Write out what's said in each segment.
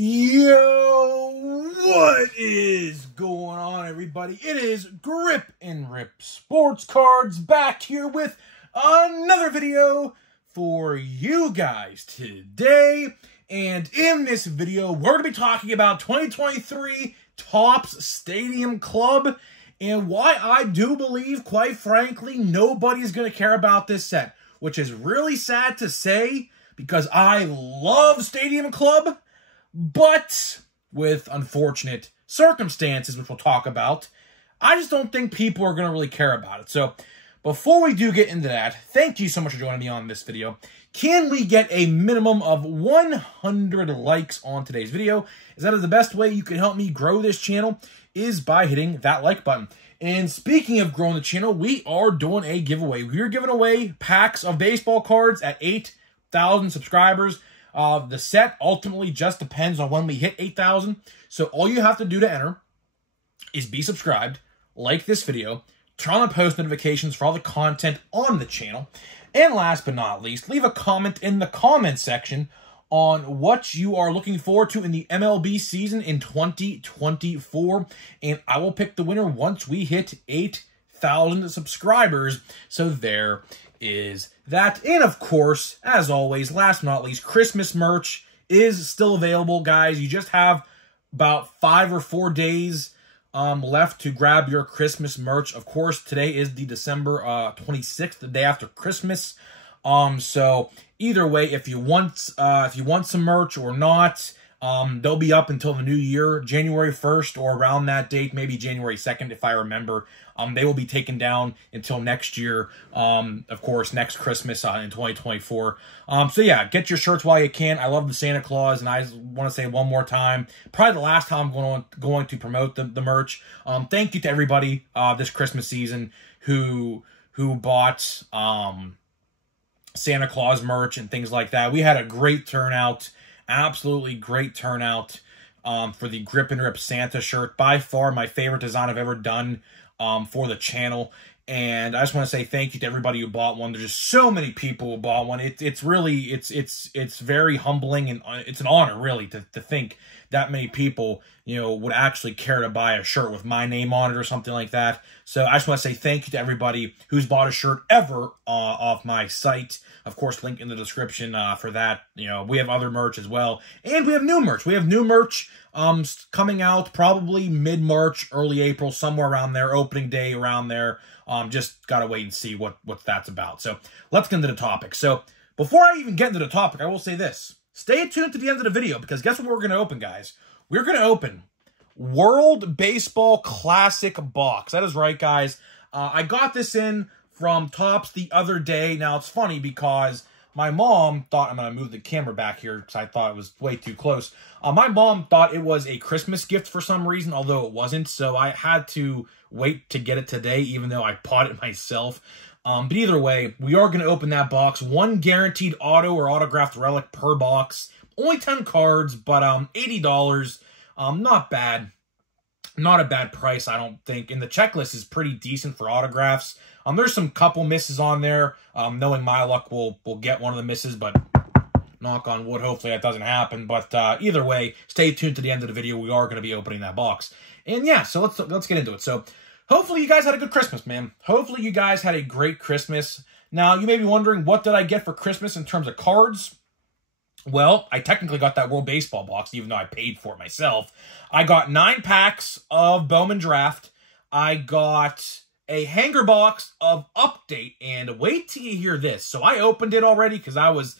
Yo, what is going on, everybody? It is Grip and Rip Sports Cards back here with another video for you guys today. And in this video, we're going to be talking about 2023 Topps Stadium Club and why I do believe, quite frankly, nobody's going to care about this set, which is really sad to say because I love Stadium Club. But with unfortunate circumstances, which we'll talk about, I just don't think people are going to really care about it. So before we do get into that, thank you so much for joining me on this video. Can we get a minimum of 100 likes on today's video? As that is the best way you can help me grow this channel is by hitting that like button. And speaking of growing the channel, we are doing a giveaway. We are giving away packs of baseball cards at 8,000 subscribers. The set ultimately just depends on when we hit 8,000. So all you have to do to enter is be subscribed, like this video, turn on the post notifications for all the content on the channel, and last but not least, leave a comment in the comment section on what you are looking forward to in the MLB season in 2024. And I will pick the winner once we hit 8,000 subscribers. So there is that. And of course, as always, last but not least, Christmas merch is still available, guys. You just have about 5 or 4 days left to grab your Christmas merch. Of course, today is the December 26th, the day after Christmas. So either way, if you want some merch or not, they'll be up until the new year, January 1st or around that date, maybe January 2nd if I remember. They will be taken down until next year, of course, next Christmas in 2024. So yeah, get your shirts while you can. I love the Santa Claus, and I want to say one more time, probably the last time I'm going to promote the merch. Thank you to everybody this Christmas season who bought Santa Claus merch and things like that. We had a great turnout. Absolutely great turnout for the Grip and Rip Santa shirt. By far my favorite design I've ever done for the channel. And I just want to say thank you to everybody who bought one. There's just so many people who bought one. It's really, it's very humbling, and it's an honor really to think that many people, would actually care to buy a shirt with my name on it or something like that. So I just want to say thank you to everybody who's bought a shirt ever off my site. Of course, link in the description for that. We have other merch as well. And we have new merch. We have new merch coming out probably mid-March, early April, somewhere around there, opening day around there. Just got to wait and see what that's about. So let's get into the topic. So before I even get into the topic, I will say this. Stay tuned to the end of the video because guess what we're going to open, guys? We're going to open World Baseball Classic Box. That is right, guys. I got this in from Topps the other day. Now, it's funny because my mom thought, I'm going to move the camera back here because I thought it was way too close. My mom thought it was a Christmas gift for some reason, although it wasn't. So I had to wait to get it today, even though I bought it myself. But either way, we are going to open that box. One guaranteed auto or autographed relic per box. Only 10 cards, but $80. Not bad. Not a bad price, I don't think. And the checklist is pretty decent for autographs. There's some couple misses on there. Knowing my luck, we'll get one of the misses, but knock on wood, hopefully that doesn't happen. But either way, stay tuned to the end of the video. We are going to be opening that box. And yeah, so let's get into it. So hopefully you guys had a good Christmas, man. Hopefully you guys had a great Christmas. Now, you may be wondering, what did I get for Christmas in terms of cards? Well, I technically got that World Baseball box, even though I paid for it myself. I got 9 packs of Bowman Draft. I got a hanger box of Update. And wait till you hear this. So I opened it already because I was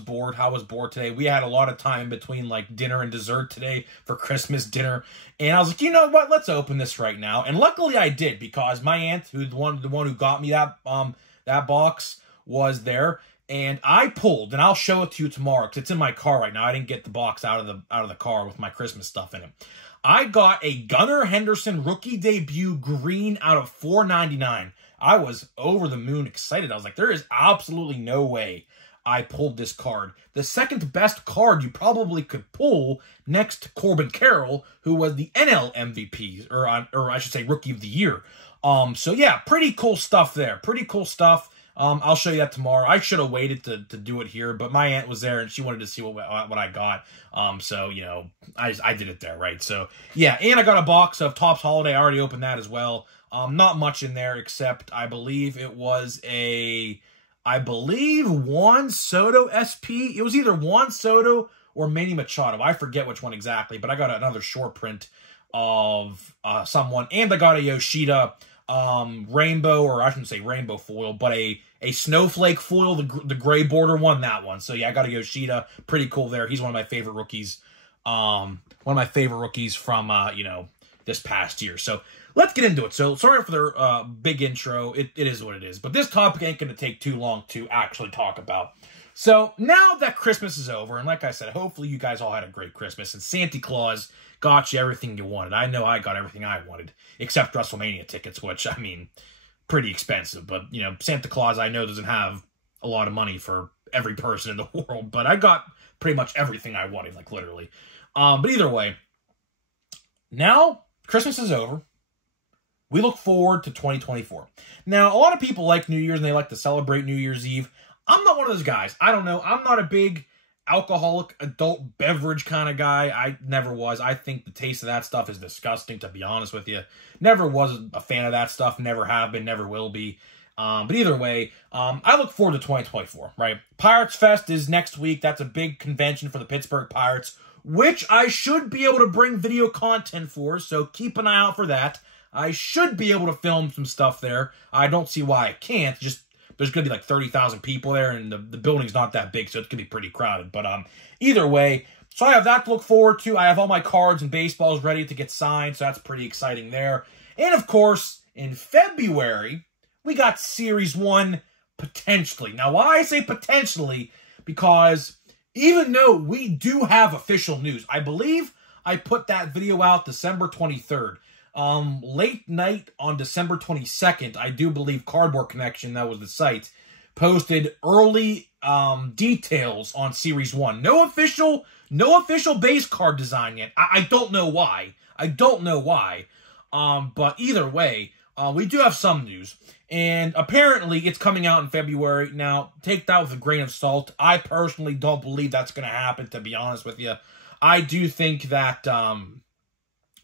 bored. I was bored today. We had a lot of time in between like dinner and dessert today for Christmas dinner. And I was like, you know what? Let's open this right now. And luckily I did because my aunt, who's the one who got me that box, was there. And I pulled, and I'll show it to you tomorrow because it's in my car right now. I didn't get the box out of the car with my Christmas stuff in it. I got a Gunnar Henderson rookie debut green out of $4.99. I was over the moon excited. I was like, there is absolutely no way I pulled this card. The second best card you probably could pull next to Corbin Carroll, who was the NL MVP, or I should say Rookie of the Year. So yeah, pretty cool stuff there. Pretty cool stuff. I'll show you that tomorrow. I should have waited to do it here, but my aunt was there and she wanted to see what I got. So, you know, I did it there, right? So, yeah, and I got a box of Topps Holiday. I already opened that as well. Not much in there except I believe it was Juan Soto SP. It was either Juan Soto or Manny Machado. I forget which one exactly, but I got another short print of someone, and I got a Yoshida rainbow, or I shouldn't say rainbow foil, but a snowflake foil, the gray border one, that one. So yeah, I got a Yoshida, pretty cool there. He's one of my favorite rookies. One of my favorite rookies from you know, this past year. So let's get into it. So sorry for the big intro. It is what it is, but this topic ain't going to take too long to actually talk about. So now that Christmas is over, and like I said, hopefully you guys all had a great Christmas, and Santa Claus got you everything you wanted. I know I got everything I wanted, except WrestleMania tickets, which, I mean, pretty expensive. But, you know, Santa Claus, I know, doesn't have a lot of money for every person in the world, but I got pretty much everything I wanted, like, literally. But either way, now Christmas is over. We look forward to 2024. Now, a lot of people like New Year's, and they like to celebrate New Year's Eve. I'm not one of those guys. I don't know. I'm not a big alcoholic adult beverage kind of guy. I never was. I think the taste of that stuff is disgusting, to be honest with you. Never was a fan of that stuff. Never have been. Never will be. But either way, I look forward to 2024, right? Pirates Fest is next week. That's a big convention for the Pittsburgh Pirates, which I should be able to bring video content for, so keep an eye out for that. I should be able to film some stuff there. I don't see why I can't. Just there's going to be like 30,000 people there, and the building's not that big, so it's going to be pretty crowded. But either way, so I have that to look forward to. I have all my cards and baseballs ready to get signed, so that's pretty exciting there. And, of course, in February, we got Series 1 potentially. Now, why I say potentially, because even though we do have official news, I believe I put that video out December 23rd. Late night on December 22nd, I do believe Cardboard Connection, that was the site, posted early details on Series 1. No official base card design yet. I don't know why. But either way, we do have some news. And apparently, it's coming out in February. Now, take that with a grain of salt. I personally don't believe that's going to happen, to be honest with you. I do think that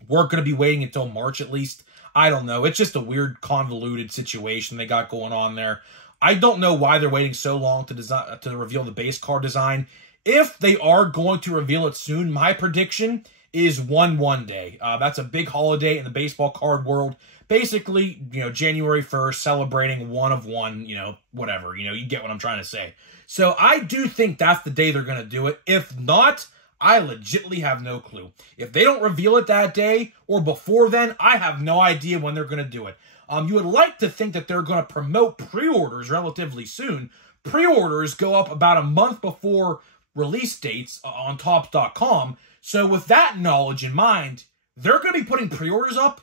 we're going to be waiting until March at least. I don't know. It's just a weird, convoluted situation they got going on there. I don't know why they're waiting so long to reveal the base card design. If they are going to reveal it soon, my prediction is 1-1 day. That's a big holiday in the baseball card world. Basically, you know, January 1st, celebrating 1 of 1, you know, whatever. You know, you get what I'm trying to say. So I do think that's the day they're going to do it. If not, I legitimately have no clue. If they don't reveal it that day or before then, I have no idea when they're going to do it. You would like to think that they're going to promote pre-orders relatively soon. Pre-orders go up about a month before release dates on Topps.com. So with that knowledge in mind, they're going to be putting pre-orders up.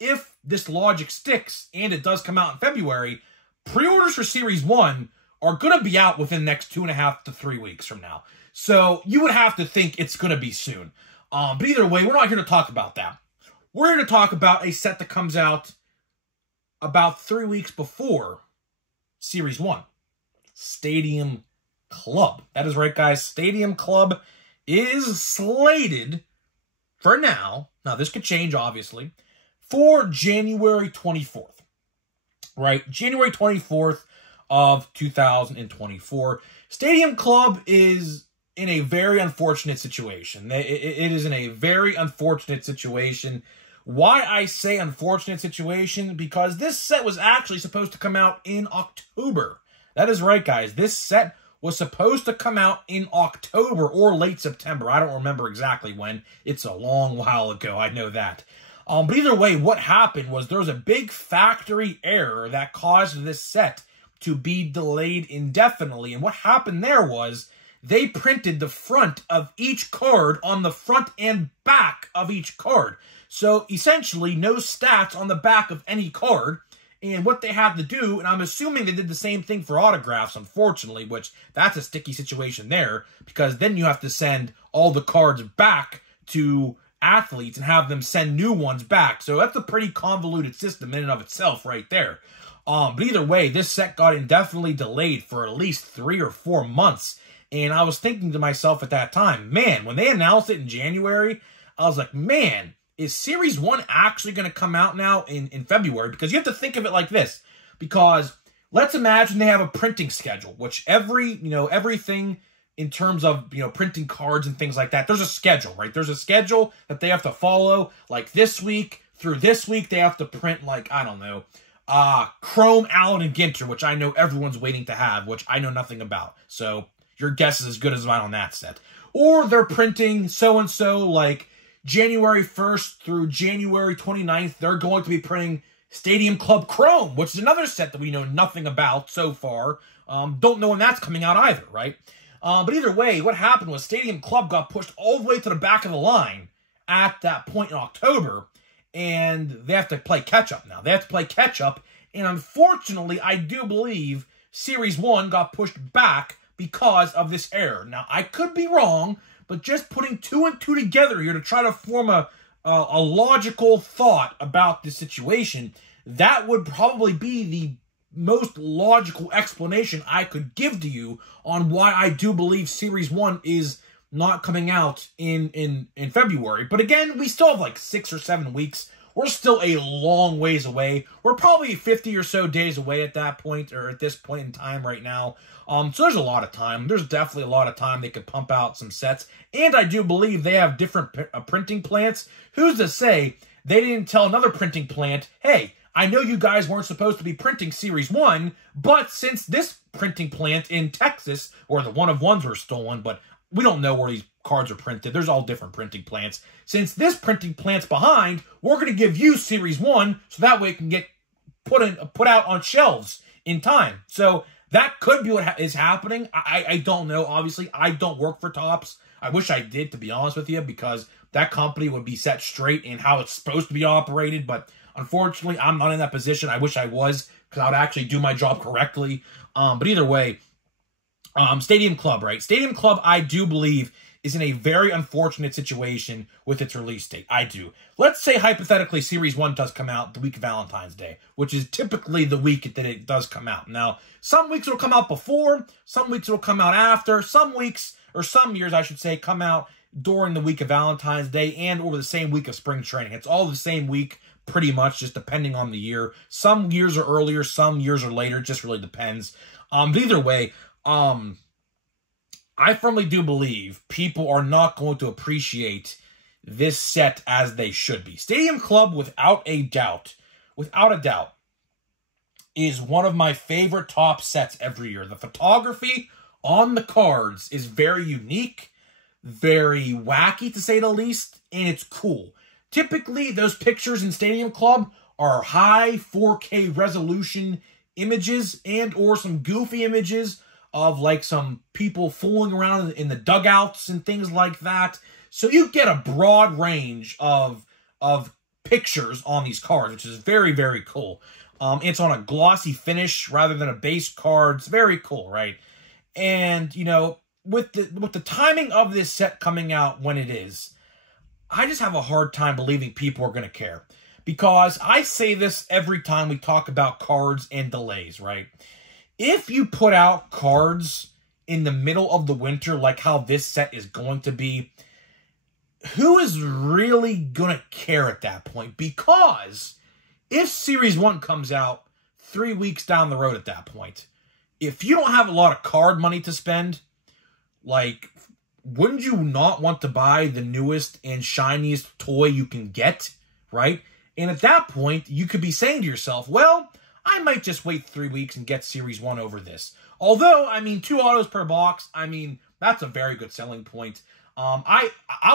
If this logic sticks and it does come out in February, pre-orders for Series 1 are going to be out within the next 2.5 to 3 weeks from now. So you would have to think it's going to be soon. But either way, we're not here to talk about that. We're here to talk about a set that comes out about 3 weeks before Series 1. Stadium Club. That is right, guys. Stadium Club is slated for now. Now, this could change, obviously, for January 24th. Right? January 24th of 2024. Stadium Club is in a very unfortunate situation. It is in a very unfortunate situation. Why I say unfortunate situation? Because this set was actually supposed to come out in October. That is right, guys. This set was supposed to come out in October or late September. I don't remember exactly when. It's a long while ago. I know that. But either way, what happened was there was a big factory error that caused this set to be delayed indefinitely. And what happened there was they printed the front of each card on the front and back of each card. So essentially, no stats on the back of any card. And what they had to do, and I'm assuming they did the same thing for autographs, unfortunately, which that's a sticky situation there, because then you have to send all the cards back to athletes and have them send new ones back. So that's a pretty convoluted system in and of itself right there. But either way, this set got indefinitely delayed for at least 3 or 4 months. And I was thinking to myself at that time, man, when they announced it in January, I was like, man, is Series 1 actually going to come out now in February? Because you have to think of it like this. Because let's imagine they have a printing schedule, which everything in terms of, printing cards and things like that, there's a schedule, right? There's a schedule that they have to follow. Like this week, through this week, they have to print, like, I don't know, Chrome, Allen, and Ginter, which I know everyone's waiting to have, which I know nothing about. So your guess is as good as mine on that set. Or they're printing so-and-so, like January 1st through January 29th, they're going to be printing Stadium Club Chrome, which is another set that we know nothing about so far. Don't know when that's coming out either, right? But either way, what happened was Stadium Club got pushed all the way to the back of the line at that point in October, and they have to play catch-up now. They have to play catch-up, and unfortunately, I do believe Series 1 got pushed back because of this error. Now, I could be wrong, but just putting 2 and 2 together here to try to form a logical thought about the situation, that would probably be the most logical explanation I could give to you on why I do believe Series 1 is not coming out in February. But again, we still have like 6 or 7 weeks. We're still a long ways away. We're probably 50 or so days away at that point, or at this point in time right now. So there's a lot of time. There's definitely a lot of time they could pump out some sets. And I do believe they have different printing plants. Who's to say they didn't tell another printing plant, hey, I know you guys weren't supposed to be printing Series 1, but since this printing plant in Texas, or the one-of-ones were stolen, but we don't know where these cards are printed. There's all different printing plants. Since this printing plant's behind, we're going to give you Series 1, so that way it can get put out on shelves in time. So that could be what is happening. I don't know. Obviously, I don't work for Topps. I wish I did, to be honest with you, because that company would be set straight in how it's supposed to be operated, but unfortunately, I'm not in that position. I wish I was, because I would actually do my job correctly. But either way, Stadium Club, right? Stadium Club, I do believe, is in a very unfortunate situation with its release date. I do. Let's say, hypothetically, Series 1 does come out the week of Valentine's Day, which is typically the week that it does come out. Now, some weeks it'll come out before, some weeks it'll come out after, some weeks, or some years, I should say, come out during the week of Valentine's Day and over the same week of spring training. It's all the same week, pretty much, just depending on the year. Some years are earlier, some years are later. It just really depends. But either way, I firmly do believe people are not going to appreciate this set as they should be. Stadium Club, without a doubt, is one of my favorite top sets every year. The photography on the cards is very unique, very wacky, to say the least, and it's cool. Typically, those pictures in Stadium Club are high 4K resolution images and or some goofy images of like some people fooling around in the dugouts and things like that. So you get a broad range of pictures on these cards, which is very, very cool. It's on a glossy finish rather than a base card. It's very cool, right? And, with the timing of this set coming out when it is, I just have a hard time believing people are going to care. Because I say this every time we talk about cards and delays, right? If you put out cards in the middle of the winter, like how this set is going to be, who is really going to care at that point? Because if Series 1 comes out 3 weeks down the road at that point, if you don't have a lot of card money to spend, like, wouldn't you not want to buy the newest and shiniest toy you can get, right? And at that point, you could be saying to yourself, well, I might just wait 3 weeks and get Series 1 over this. Although, 2 autos per box, that's a very good selling point. I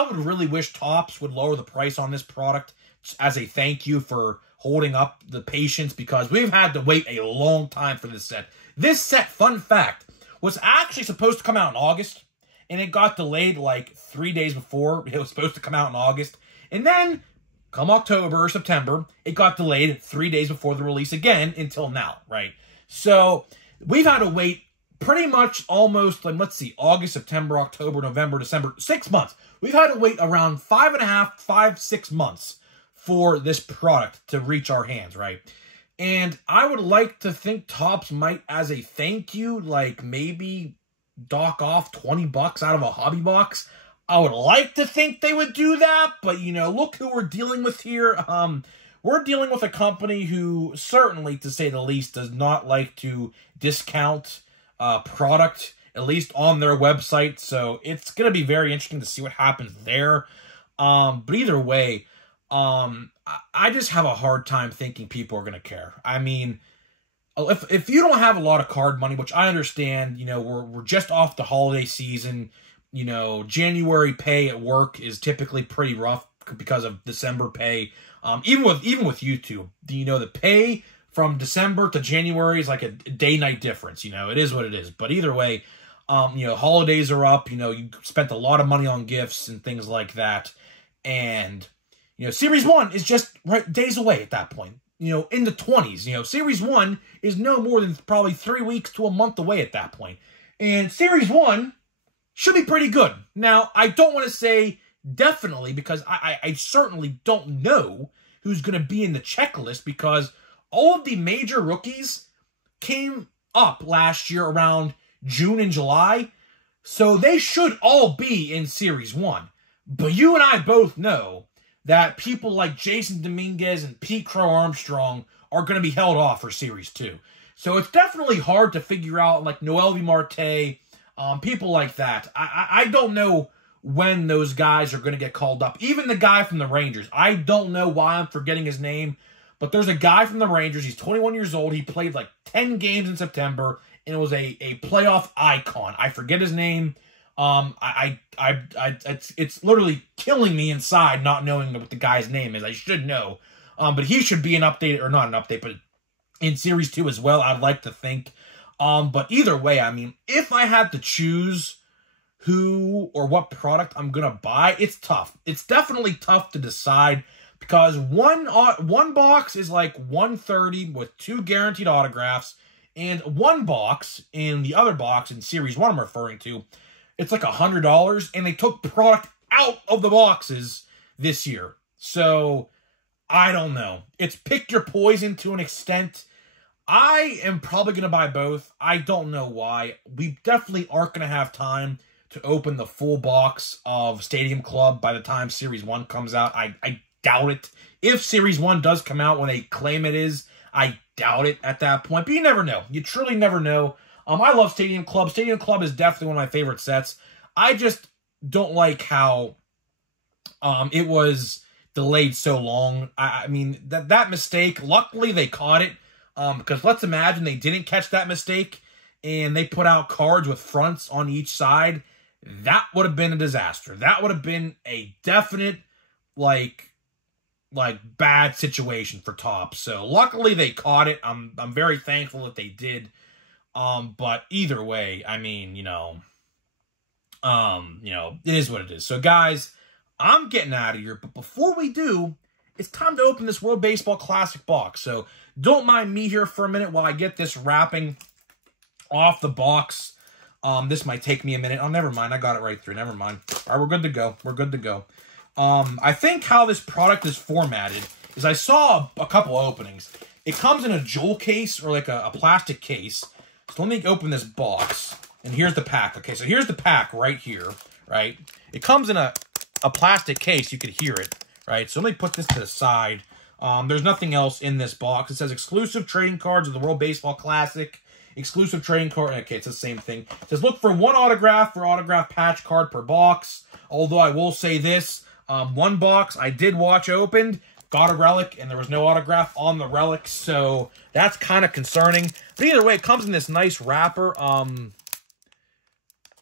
would really wish Topps would lower the price on this product as a thank you for holding up the patience, because we've had to wait a long time for this set. This set, fun fact, was actually supposed to come out in August, and it got delayed like 3 days before it was supposed to come out in August. And then, come October or September, it got delayed 3 days before the release again until now, right? So, we've had to wait pretty much almost, like, let's see, August, September, October, November, December, 6 months. We've had to wait around 6 months for this product to reach our hands, right? And I would like to think Topps might, as a thank you, like maybe dock off $20 out of a hobby box. I would like to think they would do that, but, you know, look who we're dealing with here. We're dealing with a company who certainly, to say the least, does not like to discount product, at least on their website. So it's going to be very interesting to see what happens there. But either way, I just have a hard time thinking people are going to care. I mean, if you don't have a lot of card money, which I understand, you know, we're just off the holiday season. You know, January pay at work is typically pretty rough because of December pay. Even with YouTube, you know, the pay from December to January is like a day-night difference. You know, it is what it is. But either way, you know, holidays are up. You know, you spent a lot of money on gifts and things like that. And, you know, Series 1 is just days away at that point. You know, in the 20s. You know, Series 1 is no more than probably 3 weeks to a month away at that point. And Series 1 should be pretty good. Now, I don't want to say definitely because I certainly don't know who's going to be in the checklist because all of the major rookies came up last year around June and July. So they should all be in Series 1. But you and I both know that people like Jason Dominguez and Pete Crow Armstrong are going to be held off for Series 2. So it's definitely hard to figure out, like Noelvi Marte, people like that. I don't know when those guys are going to get called up. Even the guy from the Rangers. I don't know why I'm forgetting his name, but there's a guy from the Rangers. He's 21 years old. He played like 10 games in September, and it was a playoff icon. I forget his name. It's literally killing me inside not knowing what the guy's name is. I should know. But he should be an update, or not an update, but in Series 2 as well, I'd like to think. But either way, I mean, if I had to choose who or what product I'm going to buy, it's tough. It's definitely tough to decide because one box is like $130 with 2 guaranteed autographs, and one box in the other box in Series 1 I'm referring to, it's like $100, and they took product out of the boxes this year. So, I don't know. It's pick your poison to an extent. I am probably going to buy both. I don't know why. We definitely aren't going to have time to open the full box of Stadium Club by the time Series 1 comes out. I doubt it. If Series 1 does come out when they claim it is, I doubt it at that point. But you never know. You truly never know. I love Stadium Club. Stadium Club is definitely one of my favorite sets. I just don't like how it was delayed so long. I mean, that mistake, luckily they caught it. Because let's imagine they didn't catch that mistake and they put out cards with fronts on each side. That would have been a disaster. That would have been a definite, like bad situation for Topps. So luckily they caught it. I'm very thankful that they did. But either way, I mean, you know, it is what it is. So guys, I'm getting out of here. But before we do, it's time to open this World Baseball Classic box. So don't mind me here for a minute while I get this wrapping off the box. This might take me a minute. Oh, never mind. I got it right through. Never mind. All right, we're good to go. We're good to go. I think how this product is formatted is I saw a couple openings. It comes in a jewel case or like a plastic case. So let me open this box. And here's the pack. Okay, so here's the pack right here, right? It comes in a plastic case. You could hear it, right? So let me put this to the side. There's nothing else in this box. It says exclusive trading cards of the World Baseball Classic. Exclusive trading card. Okay, it's the same thing. It says look for one autograph or autograph patch card per box. Although I will say this, one box I did watch opened, got a relic, and there was no autograph on the relic. So that's kind of concerning. But either way, it comes in this nice wrapper.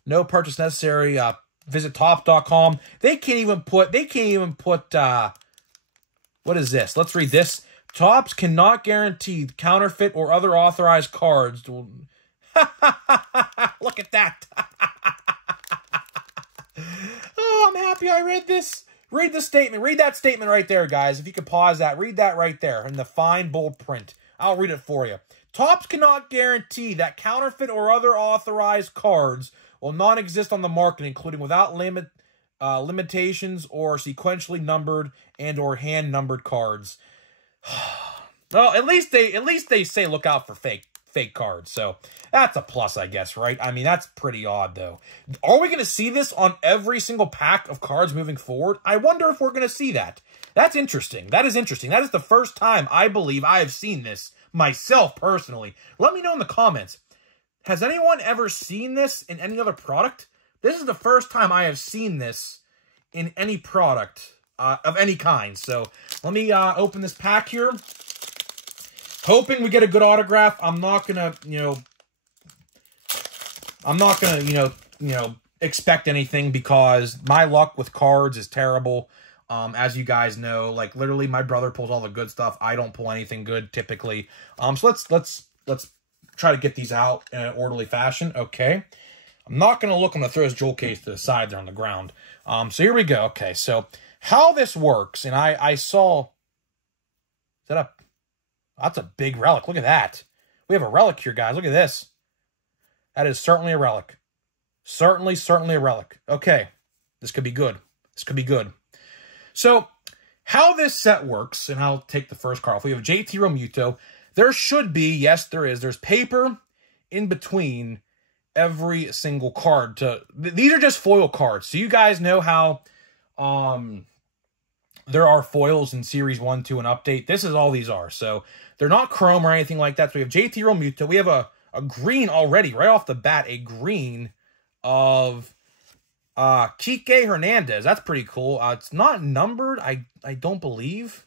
No purchase necessary. Visit Topps.com. They can't even put, what is this? Let's read this. Topps cannot guarantee counterfeit or other authorized cards. Look at that. Oh, I'm happy I read this. Read the statement. Read that statement right there, guys. If you could pause that, read that right there in the fine bold print. I'll read it for you. Topps cannot guarantee that counterfeit or other authorized cards will not exist on the market, including without limitations or sequentially numbered and or hand-numbered cards. Well, at least they say look out for fake cards. So that's a plus, I guess, right? I mean, that's pretty odd, though. Are we going to see this on every single pack of cards moving forward? I wonder if we're going to see that. That's interesting. That is interesting. That is the first time I believe I have seen this myself personally. Let me know in the comments. Has anyone ever seen this in any other product? This is the first time I have seen this in any product of any kind. So let me open this pack here. Hoping we get a good autograph. I'm not gonna, expect anything because my luck with cards is terrible. As you guys know, like literally my brother pulls all the good stuff. I don't pull anything good typically. So let's try to get these out in an orderly fashion. Okay. I'm not gonna look. I'm gonna throw his jewel case to the side there on the ground. So here we go. Okay, so how this works, and I saw, is that a, that's a big relic. Look at that. We have a relic here, guys. Look at this. That is certainly a relic. Certainly a relic. Okay. This could be good. This could be good. So, how this set works, and I'll take the first card off. We have JT Realmuto. There should be, yes, there is. There's paper in between every single card. These are just foil cards. So, you guys know how there are foils in Series 1, 2, and Update. This is all these are. So, they're not chrome or anything like that. So, we have JT Realmuto. We have a green already, right off the bat, a green of Kike Hernandez. That's pretty cool. It's not numbered, I don't believe.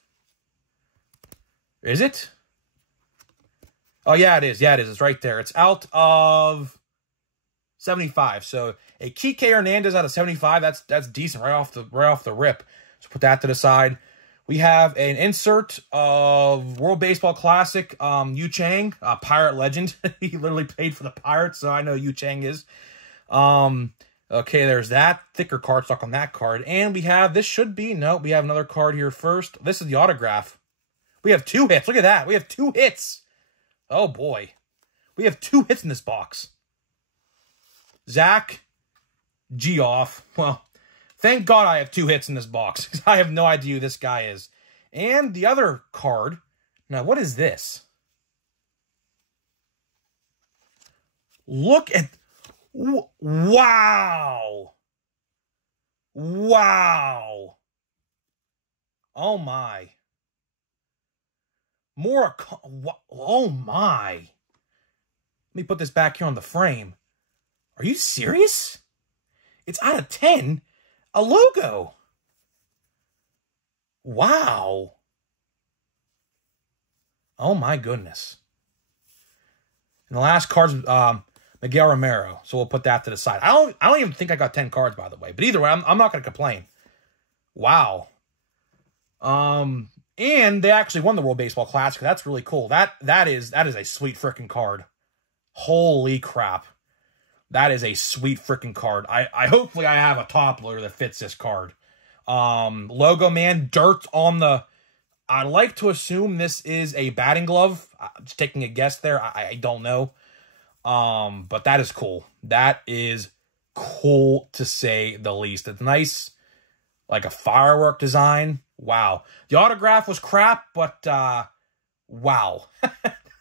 Is it? Oh, yeah, it is. Yeah, it is. It's right there. It's out of 75. So, a Kike Hernandez out of 75, that's decent right off the rip. So, put that to the side. We have an insert of World Baseball Classic, Yu Chang, Pirate legend. He literally played for the Pirates, so I know Yu Chang is. Okay, there's that. Thicker cardstock on that card. And we have, this should be, no, we have another card here first. This is the autograph. We have 2 hits. Look at that. We have 2 hits. Oh, boy. We have 2 hits in this box. Zach Geoff. Well, thank God I have 2 hits in this box, because I have no idea who this guy is. And the other card, now what is this? Look at, wow. Wow. Oh my. More, oh my. Let me put this back here on the frame. Are you serious? It's out of 10. A logo. Wow. Oh my goodness. And the last card's Miguel Romero. So we'll put that to the side. I don't even think I got 10 cards, by the way. But either way, I'm not going to complain. Wow. And they actually won the World Baseball Classic. That's really cool. That is a sweet freaking card. Holy crap. That is a sweet freaking card. I hopefully I have a top loader that fits this card. Logo man, dirt on the, I like to assume this is a batting glove. I'm just taking a guess there. I don't know. But that is cool. That is cool to say the least. It's nice, like a firework design. Wow. The autograph was crap, but wow.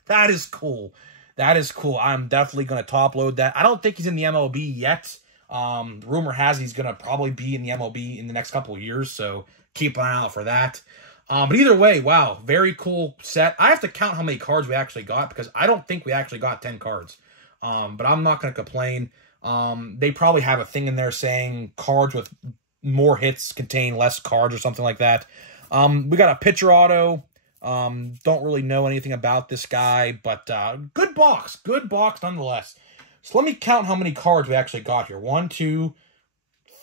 That is cool. That is cool. I'm definitely going to top load that. I don't think he's in the MLB yet. Rumor has he's going to probably be in the MLB in the next couple of years, so keep an eye out for that. But either way, wow, very cool set. I have to count how many cards we actually got because I don't think we actually got 10 cards. But I'm not going to complain. They probably have a thing in there saying cards with more hits contain less cards or something like that. We got a pitcher auto. Don't really know anything about this guy, but good box nonetheless. So let me count how many cards we actually got here. 1, 2,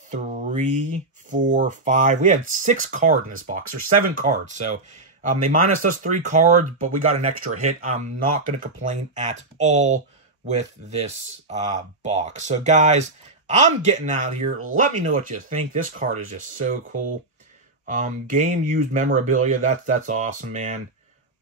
3, 4, 5. We had 6 cards in this box, or 7 cards. So they minus us 3 cards, but we got an extra hit. I'm not going to complain at all with this box. So guys, I'm getting out of here. Let me know what you think. This card is just so cool. Game used memorabilia. That's awesome, man.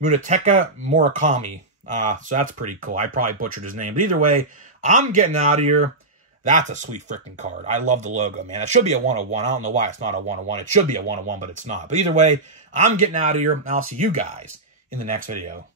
Munetaka Murakami. So that's pretty cool. I probably butchered his name. But either way, I'm getting out of here. That's a sweet freaking card. I love the logo, man. It should be a 101. I don't know why it's not a 101. It should be a 101, but it's not. But either way, I'm getting out of here. I'll see you guys in the next video.